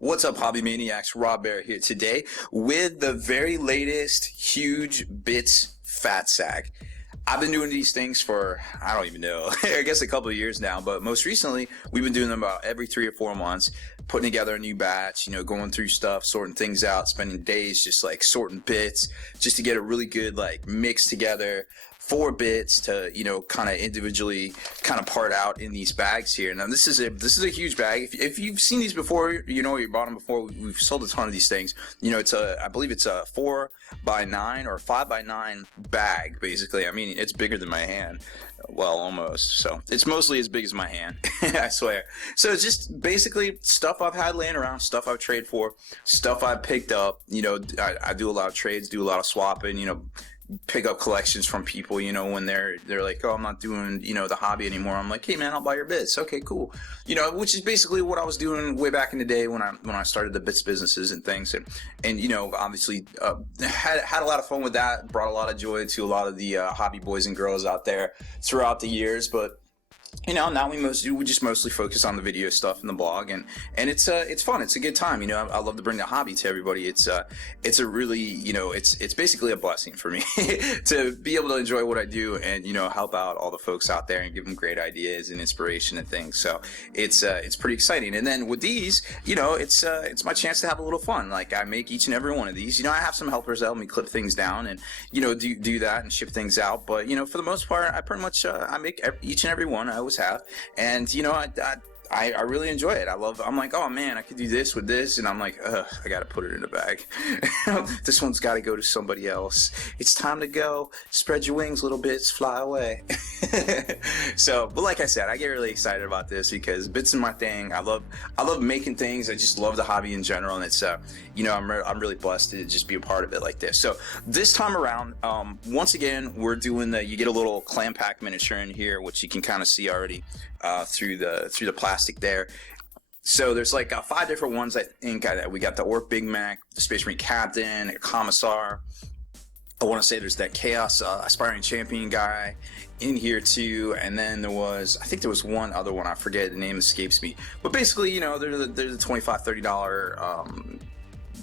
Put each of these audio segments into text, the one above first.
What's up, Hobby Maniacs? Rob Bear here today with the very latest huge bits fat sack. I've been doing these things for, I don't even know, I guess a couple of years now, but most recently we've been doing them about every 3 or 4 months, putting together a new batch, going through stuff, sorting things out, spending days just like sorting bits just to get a really good like mix together. 4 bits to kind of individually kind of part out in these bags here. Now this is a huge bag. If you've seen these before, you bought them before. We've sold a ton of these things. It's I believe it's a 4x9 or 5x9 bag. Basically, I mean it's bigger than my hand. Well, almost. So it's mostly as big as my hand. I swear. So it's just basically stuff I've had laying around, stuff I've traded for, stuff I've picked up. I do a lot of trades, do a lot of swapping. Pick up collections from people, when they're like, oh, I'm not doing, the hobby anymore. I'm like, hey man, I'll buy your bits. Okay, cool. Which is basically what I was doing way back in the day when I started the bits businesses and things, and obviously had a lot of fun with that. Brought a lot of joy to a lot of the hobby boys and girls out there throughout the years, but. Now we just mostly focus on the video stuff and the blog, and it's fun. It's a good time. I love to bring the hobby to everybody. It's a really, it's basically a blessing for me to be able to enjoy what I do and help out all the folks out there and give them great ideas and inspiration and things. So it's pretty exciting. And then with these, it's my chance to have a little fun. Like I make each and every one of these. I have some helpers that help me clip things down and do that and ship things out. But for the most part, I pretty much I make each and every one. I always have, and I really enjoy it. I'm like, oh man, I could do this with this, and I'm like, I gotta put it in a bag. This one's gotta go to somebody else. It's time to go. Spread your wings, little bits, fly away. So, but like I said, I get really excited about this because bits are my thing. I love making things. I just love the hobby in general, and it's I'm really blessed to just be a part of it like this. So this time around, once again, we're doing you get a little clam pack miniature in here, which you can kind of see already through the plastic there. So there's like 5 different ones. I think we got the Orc Big Mac, the Space Marine Captain, a Commissar. I want to say there's that Chaos Aspiring Champion guy in here too, and then I think there was one other one, I forget, the name escapes me. But basically, they're the $25-$30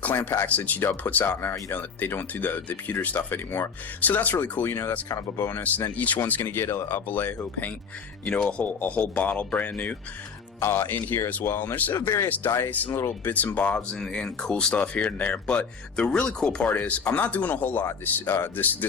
clam packs that GW puts out now. That they don't do the pewter stuff anymore, so that's really cool. That's kind of a bonus. And then each one's gonna get a Vallejo paint, a whole bottle brand new in here as well. And there's various dice and little bits and bobs and cool stuff here and there. But the really cool part is I'm not doing a whole lot this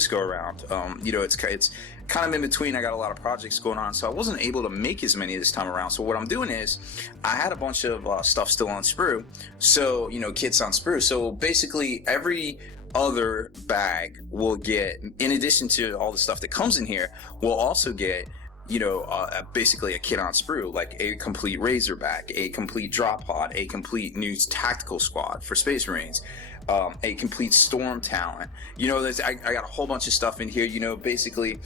go around. It's kind of in between. I got a lot of projects going on, so I wasn't able to make as many this time around. So what I'm doing is I had a bunch of stuff still on sprue, so kits on sprue. So basically every other bag will get, in addition to all the stuff that comes in here, we'll also get basically a kit on sprue, like a complete Razorback, a complete drop pod, a complete new tactical squad for Space Marines, a complete Storm talent. I got a whole bunch of stuff in here. Basically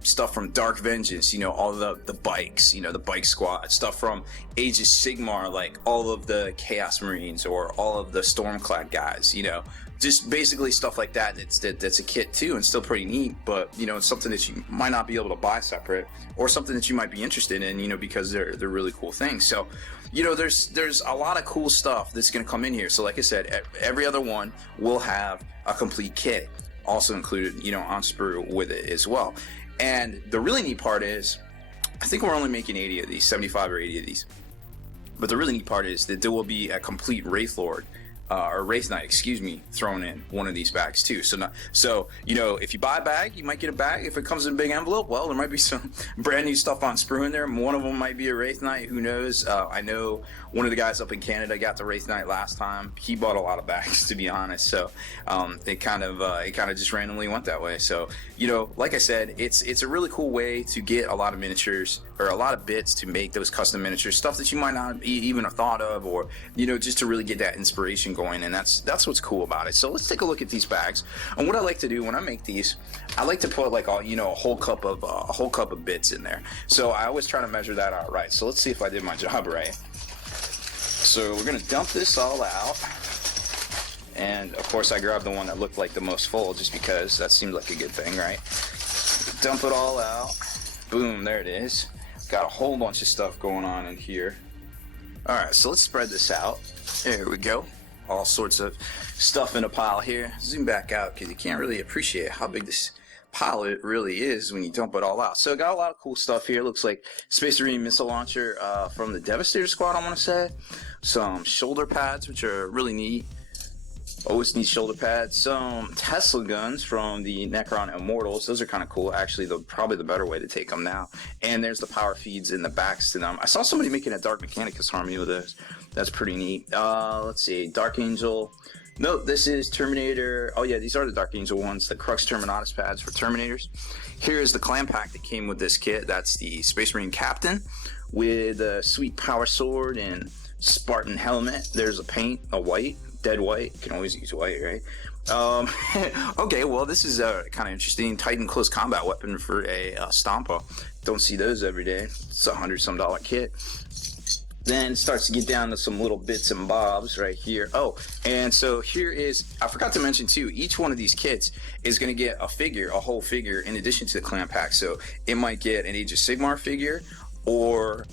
stuff from Dark Vengeance. All the bikes. The bike squad stuff from Age of Sigmar, like all of the Chaos Marines or all of the Stormclad guys. Just basically stuff like that. That's a kit too, and still pretty neat. But it's something that you might not be able to buy separate, or something that you might be interested in. Because they're really cool things. So, there's a lot of cool stuff that's gonna come in here. So, like I said, every other one will have a complete kit, also included, on sprue with it as well. And the really neat part is, I think we're only making 80 of these, 75 or 80 of these. But the really neat part is that there will be a complete Wraith Lord. Or Wraith Knight, excuse me, thrown in one of these bags too. So if you buy a bag, you might get a bag. If it comes in a big envelope, well, there might be some brand new stuff on sprue in there. One of them might be a Wraith Knight. Who knows? I know one of the guys up in Canada got the Wraith Knight last time. He bought a lot of bags, to be honest. So it kind of just randomly went that way. So like I said, it's a really cool way to get a lot of miniatures or a lot of bits to make those custom miniatures, stuff that you might not even have thought of, or just to really get that inspiration going. And that's what's cool about it. So let's take a look at these bags. And what I like to do when I make these, I like to put like a whole cup of bits in there. So I always try to measure that out right. So let's see if I did my job right. So we're gonna dump this all out, and of course I grabbed the one that looked like the most full, just because that seemed like a good thing, right? Dump it all out. Boom, there it is. Got a whole bunch of stuff going on in here. Alright, so let's spread this out. There we go. All sorts of stuff in a pile here. Zoom back out because you can't really appreciate how big this pile it really is when you dump it all out. So got a lot of cool stuff here. Looks like Space Marine missile launcher from the Devastator squad, I want to say. Some shoulder pads, which are really neat. Always need shoulder pads. Some Tesla guns from the Necron Immortals. Those are kind of cool. Actually, probably the better way to take them now. And there's the power feeds in the backs to them. I saw somebody making a Dark Mechanicus Harmony with those. That's pretty neat. Let's see. Dark Angel. No, this is Terminator. Oh yeah, these are the Dark Angel ones. The Crux Terminatus pads for Terminators. Here is the clan pack that came with this kit. That's the Space Marine Captain with a sweet power sword and Spartan helmet. There's a paint, a white. Dead white. You can always use white, right? Okay, well, this is kind of interesting. Titan close combat weapon for a Stompa. Don't see those every day. It's $100-some kit. Then starts to get down to some little bits and bobs right here. Oh, and so here is, I forgot to mention too, each one of these kits is going to get a figure, a whole figure, in addition to the clan pack. So it might get an Age of Sigmar figure, or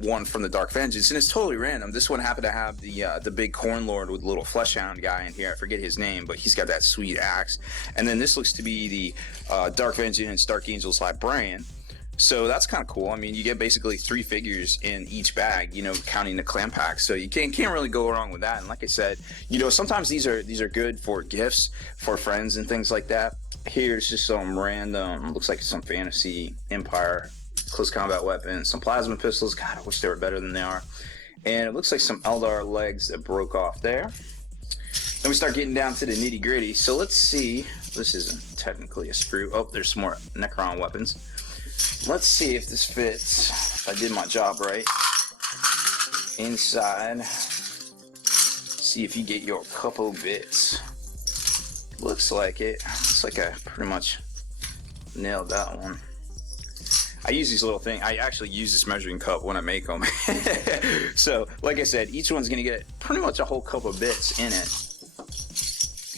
one from the Dark Vengeance, and it's totally random. This one happened to have the big Corn Lord with the little Fleshhound guy in here. I forget his name, but he's got that sweet axe. And then this looks to be the Dark Vengeance, Dark Angels Librarian. So that's kind of cool. I mean, you get basically 3 figures in each bag, you know, counting the clan pack. So you can't really go wrong with that. And like I said, you know, sometimes these are good for gifts for friends and things like that. Here's just some random, looks like some Fantasy Empire close combat weapons, some plasma pistols. God, I wish they were better than they are. And it looks like some Eldar legs that broke off there. Then we start getting down to the nitty gritty. So let's see. This isn't technically a sprue. Oh, there's some more Necron weapons. Let's see if this fits. If I did my job right. Inside. See if you get your couple bits. Looks like it. Looks like I pretty much nailed that one. I use these little things. I actually use this measuring cup when I make them. So, like I said, each one's going to get pretty much a whole cup of bits in it.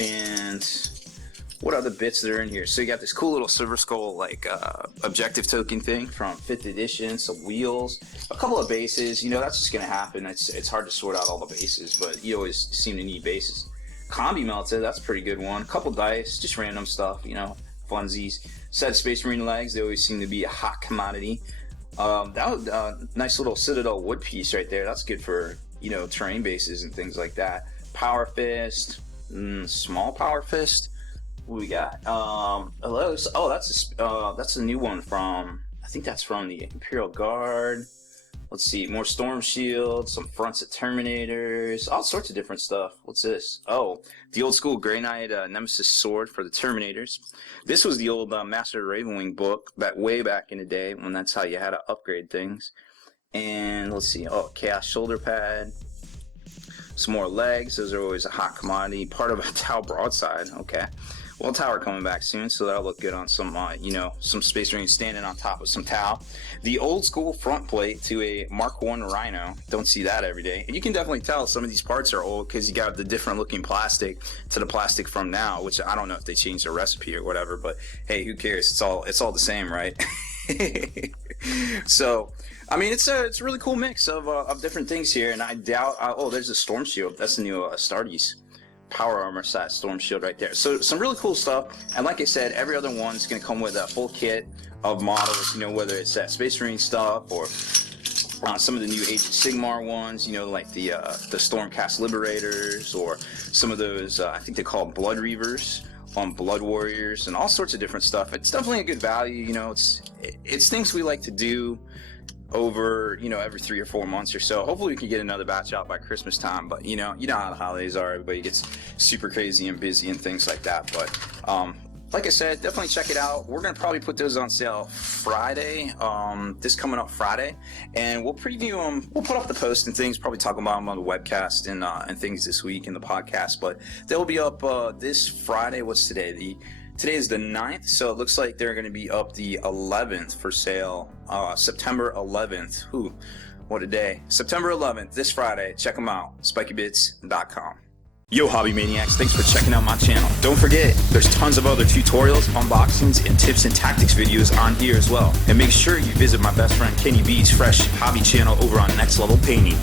And what other bits that are in here? So you got this cool little Silver Skull like objective token thing from 5th edition, some wheels, a couple of bases. You know, that's just going to happen. It's hard to sort out all the bases, but you always seem to need bases. Combi melted, that's a pretty good one. A couple dice, just random stuff, you know, funsies. Set Space Marine legs, they always seem to be a hot commodity. That was nice little Citadel wood piece right there. That's good for, you know, terrain bases and things like that. Power Fist, small Power Fist. What we got? Oh, that's a new one from, I think that's from the Imperial Guard. Let's see, more Storm Shield, some fronts of Terminators, all sorts of different stuff. What's this? Oh, the old school Grey Knight Nemesis sword for the Terminators. This was the old Master Ravenwing book, way back in the day when that's how you had to upgrade things. And let's see, oh, Chaos shoulder pad, some more legs. Those are always a hot commodity. Part of a Tau broadside. Okay. Well, Tower coming back soon, so that'll look good on some, you know, some Space Marines standing on top of some Tau. The old school front plate to a Mark I Rhino. Don't see that every day. And you can definitely tell some of these parts are old because you got the different looking plastic to the plastic from now, which I don't know if they changed the recipe or whatever, but hey, who cares? It's all the same, right? So, I mean, it's a really cool mix of different things here, and I doubt. Oh, there's a Storm Shield. That's the new Astartes power armor size Storm Shield right there. So some really cool stuff. And like I said, every other one's going to come with a full kit of models. You know, whether it's that Space Marine stuff or some of the new Age of Sigmar ones. You know, like the Stormcast Liberators, or some of those I think they call Blood Reavers on Blood Warriors, and all sorts of different stuff. It's definitely a good value. You know, it's things we like to do over, you know, every 3 or 4 months or so. Hopefully we can get another batch out by Christmas time, but you know how the holidays are. Everybody gets super crazy and busy and things like that. But like I said, definitely check it out. We're gonna probably put those on sale Friday, this coming up Friday, and we'll preview them. We'll put up the post and things, probably talk about them on the webcast and things this week in the podcast, but they'll be up this Friday. What's today? Today is the 9th, so it looks like they're going to be up the 11th for sale, September 11th. Ooh, what a day. September 11th, this Friday. Check them out, spikybits.com. Yo, Hobby Maniacs, thanks for checking out my channel. Don't forget, there's tons of other tutorials, unboxings, and tips and tactics videos on here as well. And make sure you visit my best friend Kenny B's Fresh Hobby channel over on Next Level Painting.